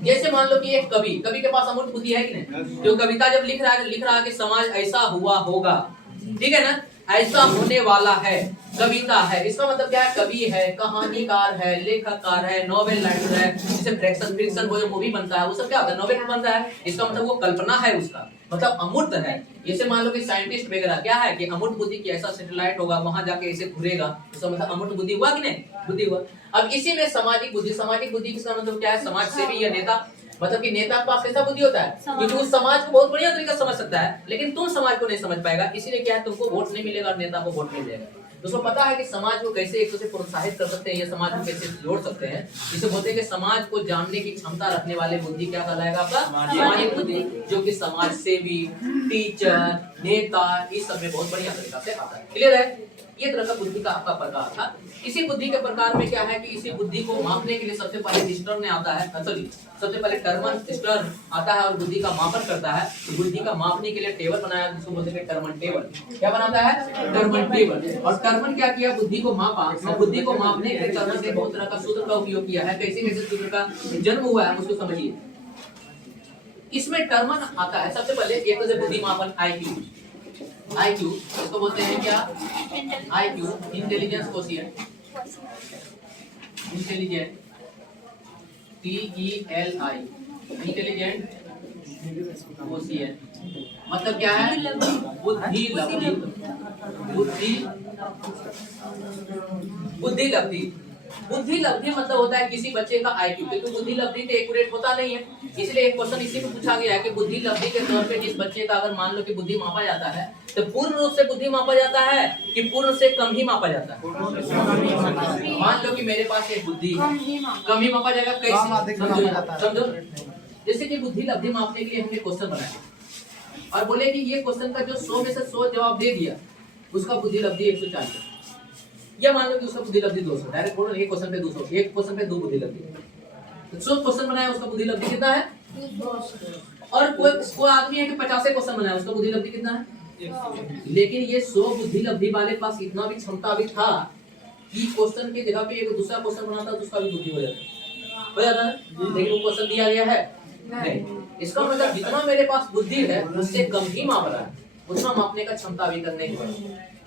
जैसे मान लो कि एक कवि के पास अमूर्त बुद्धि है कि नहीं? जो कविता जब लिख रहा है कि समाज ऐसा हुआ होगा, ठीक है ना, ऐसा होने वाला है, कविता है। इसका मतलब क्या है? कवि है, कहानीकार है, लेखककार है, नोवेल राइटर है। जैसे फिक्शन वो जो मूवी बनता है वो सब क्या होता है? नोवेल बनता है। इसका मतलब वो कल्पना है, उसका मतलब अमूर्त है। जैसे मान लो कि साइंटिस्ट वगैरह क्या है कि अमूर्त बुद्धि की, ऐसा सैटेलाइट होगा, वहां जाके ऐसे घूरेगा, इसका मतलब अमूर्त बुद्धि हुआ कि नहीं? बुद्धि हुआ। अब इसी में सामाजिक बुद्धि। सामाजिक बुद्धि किसका मतलब क्या है? समाज सेवी या नेता। मतलब कि नेता के पास कैसा बुद्धि होता है? क्योंकि उस समाज को बहुत बढ़िया तरीका समझ सकता है, लेकिन तुम समाज को नहीं समझ पाएगा, इसीलिए क्या है, तुमको वोट नहीं मिलेगा और नेता को वोट नहीं मिलेगा। उसको पता है कि समाज को कैसे एक दूसरे प्रोत्साहित कर सकते हैं या समाज को कैसे जोड़ सकते हैं। इसे बोलते हैं कि समाज को जानने की क्षमता रखने वाले बुद्धि क्या कहलाएगा आपका? सामाजिक बुद्धि, जो कि समाज सेवी, टीचर, नेता, इस सब में बहुत बढ़िया तरीका से आता है। क्लियर है? ये तरह का बुद्धि का आपका प्रकार था। इसी बुद्धि के प्रकार में क्या है कि इसी बुद्धि को मापने के लिए सबसे पहले स्टर ने आता है, सबसे पहले टर्मन स्टर आता है और बुद्धि का मापन करता है। तो बुद्धि का मापने के लिए टेबल बनाया, जिसको बोलते हैं टर्मन टेबल। क्या बनाता है? Terman table. और टर्मन क्या किया? बुद्धि को मापा, और बुद्धि को मापने के लिए टर्मन ने बहुत तरह का सूत्र का उपयोग किया है। कैसे कैसे सूत्र का जन्म हुआ है उसको समझिए। इसमें टर्मन आता है सबसे पहले, एक तो बुद्धि मापन IQ, इसको बोलते हैं क्या? IQ, intelligence quotient, intelligent, TELI, intelligent quotient. मतलब क्या है? बुद्धि लब्धि, बुद्धि लब्धि। बुद्धि लब्धि मतलब होता है किसी बच्चे का IQ, क्योंकि बुद्धि लब्धि तो एक्यूरेट होता नहीं है, इसलिए एक क्वेश्चन इसी में पूछा गया है कि बुद्धि लब्धि के तौर पे जिस बच्चे का अगर मान लो कि बुद्धि मापा जाता है, तो पूर्ण रूप से बुद्धि मापा जाता है कि पूर्ण से कम ही मापा जाता है? मान लो कि मेरे पास एक बुद्धि है, कम ही मापा जाएगा। कैसे? समझो। जैसे कि बुद्धि लब्धि मापने के लिए हमने क्वेश्चन बनाया और बोले कि ये क्वेश्चन का जो 100 में से 100 जवाब दे दिया, उसका बुद्धि लब्धि 140, या मान लो कि उसका बुद्धि लब्धि 200। डायरेक्ट बोलो, एक क्वेश्चन पे 200, एक क्वेश्चन पे 2 बुद्धि लब्धि। तो 100 क्वेश्चन बनाया, उसका बुद्धि लब्धि कितना है? 200। और कोई आदमी है कि 50 क्वेश्चन बनाया, उसका बुद्धि लब्धि कितना है? 100। लेकिन ये 100 बुद्धि लब्धि वाले पास इतना भी क्षमता भी था कि क्वेश्चन की जगह पे एक दूसरा क्वेश्चन बनाता तो उसका भी बुद्धि हो जाता है। लेकिन वो क्वेश्चन दिया गया है नहीं। इसका मतलब जितना मेरे पास बुद्धि है उससे कम ही माप रहा है, उतना मापने का क्षमता भी करने की।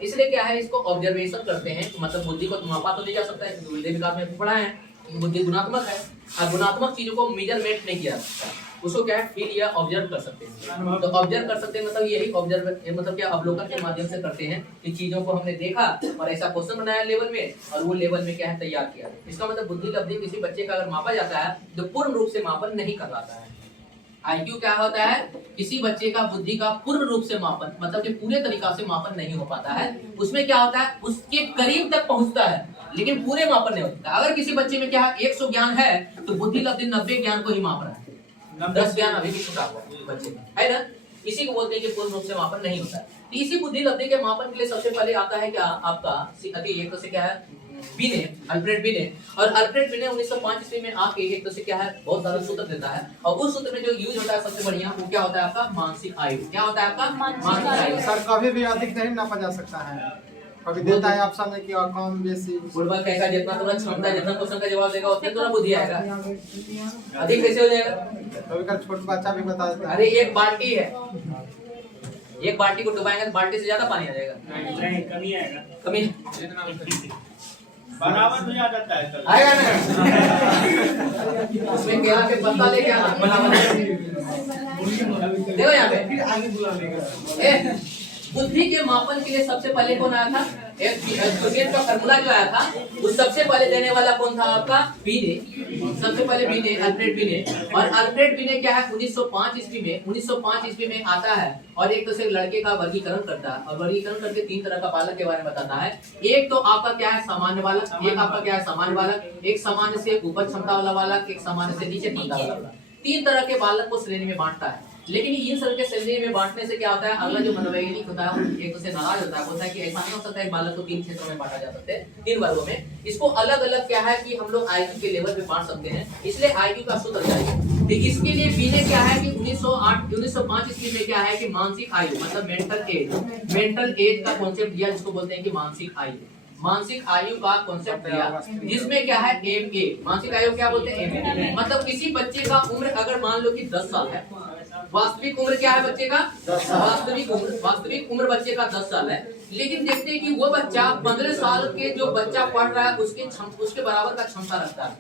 इसलिए क्या है, इसको ऑब्जर्वेशन करते हैं। मतलब बुद्धि को मापा तो नहीं जा सकता है, बुद्धि विकास में पढ़ा है, बुद्धि गुणात्मक है और गुणात्मक चीजों को मेजरमेंट नहीं किया सकता, उसको क्या है फील या ऑब्जर्व कर सकते हैं। तो ऑब्जर्व कर सकते हैं मतलब यही ऑब्जर्व मतलब क्या, अवलोकन के माध्यम से करते हैं कि चीजों को हमने देखा और ऐसा क्वेश्चन बनाया लेवल में और वो लेवल में क्या है तैयार किया। इसका मतलब बुद्धि लब्धि किसी बच्चे का अगर मापा जाता है तो पूर्ण रूप से मापन नहीं करवाता है। IQ क्या होता है? किसी बच्चे का बुद्धि का पूर्ण रूप से मापन, मतलब कि पूरे तरीका से मापन नहीं हो पाता है। उसमें क्या होता है, उसके करीब तक पहुंचता है लेकिन पूरे मापन नहीं होता। अगर किसी बच्चे में क्या 100 ज्ञान है तो बुद्धि लब्धि 90 ज्ञान को ही माप रहा है, 10 ज्ञान अभी भी छुटा हुआ है बच्चे में, है ना। इसी को बोलते हैं कि पूर्ण रूप से मापन नहीं होता है। तो इसी बुद्धि लब्धि के मापन के लिए सबसे पहले आता है क्या आपका एक तो से क्या है बिने, अल्फ्रेड बिने। और अल्फ्रेड बिने 1905 ईस्वी में आके एक तो से क्या है बहुत सारा सूत्र देता है और उस सूत्र में जो यूज होता है सबसे बढ़िया वो क्या होता है आपका मानसिक आयु। क्या होता है आपका मानसिक आयु। सर कभी भी अधिक नहीं नापा जा सकता है, कभी देता है ऑप्शन में कि और कम बेसी। बुढ़वा कहेगा जितना तुम्हारा क्षमता जितना क्वेश्चन का जवाब देगा उतने तुम्हारा बुद्धि आएगा, अधिक कैसे हो जाएगा। कभी कभी छोटा बच्चा भी बता देता है। अरे एक बाल्टी है, एक बाल्टी को डुबाएंगे तो बाल्टी से ज्यादा पानी आ जाएगा। नहीं कमी आएगा, कमी बराबर हो जाता है आएगा ना। उसमें केला के पत्ता लेके आना बराबर। देखो यहाँ पे बुद्धि के मापन के लिए सबसे पहले कौन आया था? कोशिएंट का फार्मूला जो आया था उस सबसे पहले देने वाला कौन था आपका बीने, सबसे पहले बीने, अल्फ्रेड बीने। और अल्फ्रेड बीने क्या है 1905 ईस्वी में आता है और एक तो से लड़के का वर्गीकरण करता है और वर्गीकरण करके 3 तरह का बालक के बारे में बताता है। एक तो आपका क्या है सामान्य बालक, एक आपका क्या है सामान्य बालक, एक सामान्य से ऊपर क्षमता वाला बालक, एक सामान्य से नीचे क्षमता वाला बालक। 3 तरह के बालक को श्रेणी में बांटता है। लेकिन इन सब के श्रेणी में बांटने से क्या होता है, अगला जो मनोवैज्ञानिक होता है एक दूसरे नाराज होता है, बोलता है कि ऐसा नहीं हो सकता है बालक को 3 क्षेत्रों में बांटा जा सकता है, 3 वर्गों में। इसको अलग अलग क्या है कि हम लोग आईक्यू के लेवल पे बांट सकते हैं, इसलिए आईक्यू का सूत्र चाहिए। तो इसके लिए बीने क्या है कि 1905 ईस्वी में क्या है कि मानसिक आयु मतलब मेंटल एज का कॉन्सेप्ट दिया, जिसको बोलते हैं कि मानसिक आयु का कॉन्सेप्ट दिया, जिसमें क्या है एमए, मानसिक आयु क्या बोलते हैं एमए, मतलब किसी बच्चे का उम्र अगर मान लो कि 10 साल है, वास्तविक उम्र क्या है बच्चे का, वास्तविक उम्र बच्चे का 10 साल है, लेकिन देखते हैं कि वो बच्चा 15 साल के जो बच्चा पढ़ रहा है उसके बराबर का क्षमता रखता है।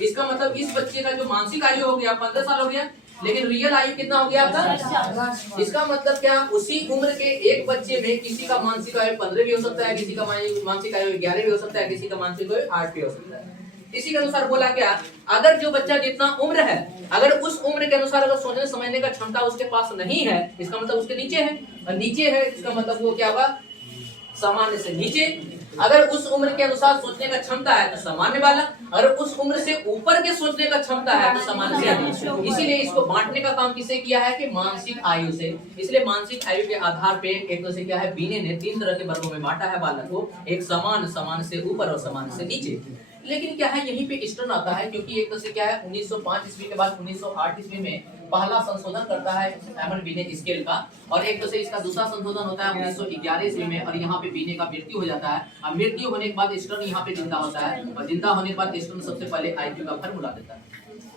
इसका मतलब इस बच्चे का जो मानसिक आयु हो गया 15 साल हो गया, लेकिन रियल आयु कितना हो गया आपका। इसका मतलब क्या, उसी उम्र के एक बच्चे में किसी का मानसिक आयु 15 भी हो सकता है, किसी का मानसिक आयु 11 भी हो सकता है, किसी का मानसिक आयु 8 भी हो सकता है। इसी के अनुसार बोला क्या, अगर जो बच्चा जितना उम्र है, अगर उस उम्र के अनुसार अगर सोचने समझने का क्षमता उसके पास नहीं है, इसका मतलब उसके नीचे है, और नीचे है इसका मतलब वो क्या होगा सामान्य से नीचे। अगर उस उम्र के अनुसार सोचने का क्षमता है तो सामान्य वाला, अगर उस उम्र से ऊपर के सोचने का क्षमता है तो सामान्य से अधिक। इसीलिए इसको बांटने का काम किसे किया है कि मानसिक आयु से। इसलिए मानसिक आयु के आधार पे एक से क्या है बीने ने 3 तरह के वर्गों में बांटा है बालक को, एक सामान्य से ऊपर और सामान्य से नीचे। लेकिन क्या है यहीं पे स्टर्न आता है, क्योंकि एक तो से क्या है 1905 ईस्वी के बाद 1908 ईस्वी में पहला संशोधन करता है एमन बीने स्केल का, और एक तो से इसका दूसरा संशोधन होता है 1911 ईस्वी में, और यहाँ पे बीने का मृत्यु हो जाता है। और मृत्यु होने के बाद स्टर्न यहाँ पे जिंदा होता है, और जिंदा होने के बाद स्टर्न सबसे पहले आईक्यू का फार्मूला देता है।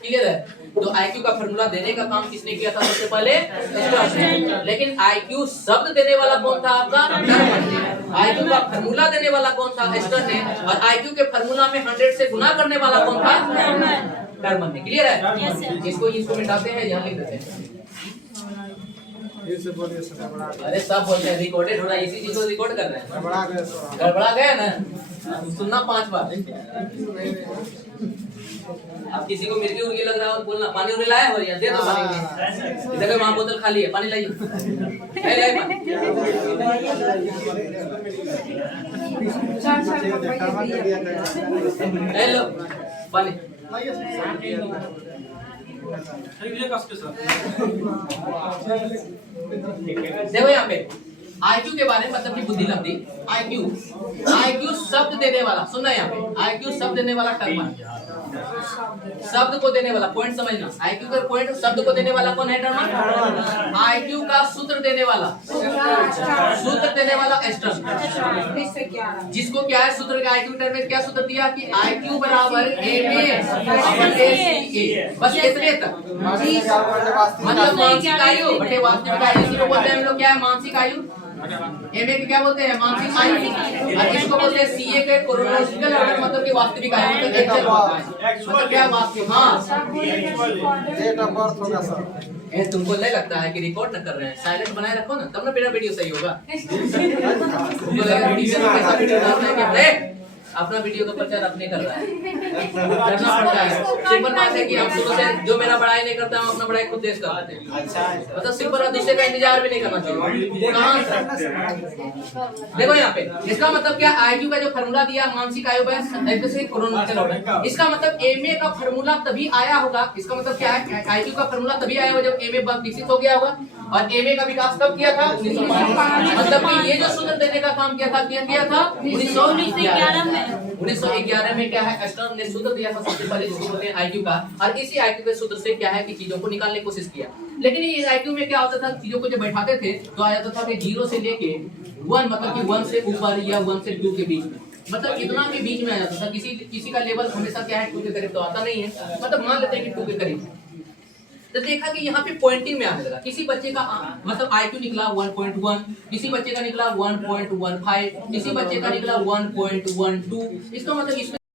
क्लियर है? तो आईक्यू का फार्मूला देने का काम किसने किया था सबसे पहले? स्टर्न। लेकिन आईक्यू शब्द देने वाला कौन था आपका? आईक्यू का फार्मूला देने वाला कौन था? स्टर्न ने। और आईक्यू के फार्मूला में 100 से गुना करने वाला कौन था? टर्मन ने। क्लियर है? इसको मिटाते हैं, यहाँ लिख देते हैं। अरे सब बोलते हैं रिकॉर्डेड हो रहा है, इसी चीज को रिकॉर्ड कर रहे हैं। गड़बड़ा गया ना, सुनना 5 बार। अब किसी को मिर्गी उर्गी लग रहा है और बोलना पानी उर्गी लाया हो, दे दो पानी। देखो वहाँ बोतल खाली है, पानी लाइए। हेलो पानी देखो यहाँ पे आईक्यू के बारे में मतलब की बुद्धि लब्धि। आईक्यू शब्द देने वाला, सुनना यहाँ पे आईक्यू शब्द देने वाला टर्म है, शब्द को देने वाला, पॉइंट समझना। आईक्यू का पॉइंट शब्द को देने वाला कौन है? टर्म। आईक्यू का सूत्र देने वाला स्टर्न, जिसको क्या है सूत्र का आईक्यू टर्म में क्या सूत्र दिया कि आईक्यू बराबर बस इतने तक, मतलब मानसिक आयु बटे वास्तविक आयु। इसी को बोलते हैं हम लोग क्या है मानसिक आयु। एमए के क्या बोलते हैं? मानसिक आयु। और इसको बोलते हैं सीए के क्रोनोलॉजिकल ऑर्डर, मतलब कि वास्तविक आयु, मतलब एक्चुअल मतलब क्या वास्तविक। हाँ डेट ऑफ बर्थ होगा सर। तुमको नहीं लगता है कि रिकॉर्ड न कर रहे हैं? साइलेंट बनाए रखो ना, तब ना मेरा वीडियो सही होगा। तुमको लगेगा वीडियो में कैसा वीडियो डालना है कि अपना वीडियो का प्रचार अपने कर रहा है, करना पड़ता है। सिंपल बात है कि हम शुरू से जो मेरा बड़ाई नहीं करता हम अपना बड़ाई खुद देश कर लेते हैं। मतलब सिंपल और दूसरे का इंतजार भी नहीं करना चाहिए। कहाँ देखो यहाँ पे इसका मतलब क्या, आईक्यू का जो फार्मूला दिया मानसिक आयु क्रोनोलॉजिकल ऑर्डर, इसका मतलब एमए का फार्मूला तभी आया होगा। इसका मतलब क्या है, आईक्यू का फार्मूला तभी आया होगा जब एमए विकसित हो गया होगा। और एमए का विकास कब किया था? 1905। मतलब कि ये जो सूत्र देने का काम किया था 1911 में क्या है स्टर्न ने सूत्र दिया था सबसे पहले, जिसको बोलते हैं आईक्यू का। और इसी आईक्यू के सूत्र से क्या है कि चीजों को निकालने की कोशिश किया। लेकिन ये आईक्यू में क्या होता था, चीजों को जब बैठाते थे तो आ जाता था कि 0 से लेके 1, मतलब कि 1 से ऊपर या 1 से 2 के बीच में, मतलब इतना के बीच में आ जाता था। किसी का लेवल हमेशा क्या है 2 के करीब तो आता नहीं है, मतलब मान लेते हैं कि 2 के करीब। तो देखा कि यहाँ पे पॉइंटिंग में आने लगा। किसी बच्चे का मतलब आईक्यू निकला 1.1, किसी बच्चे का निकला 1.15, किसी बच्चे का निकला 1.12। इसका मतलब इसमें